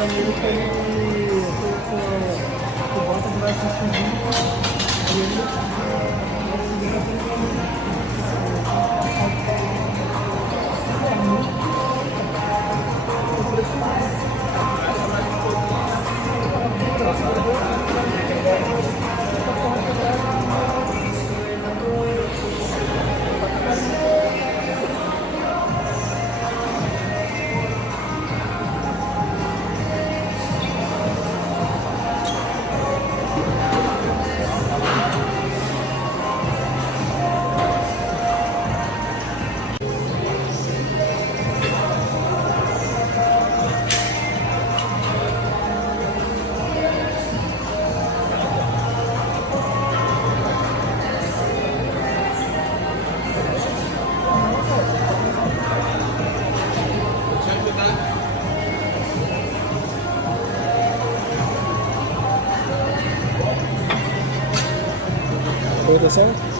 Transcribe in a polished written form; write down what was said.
Janeiro que ele o Bottas vai conseguir e ele vai seguir a produção.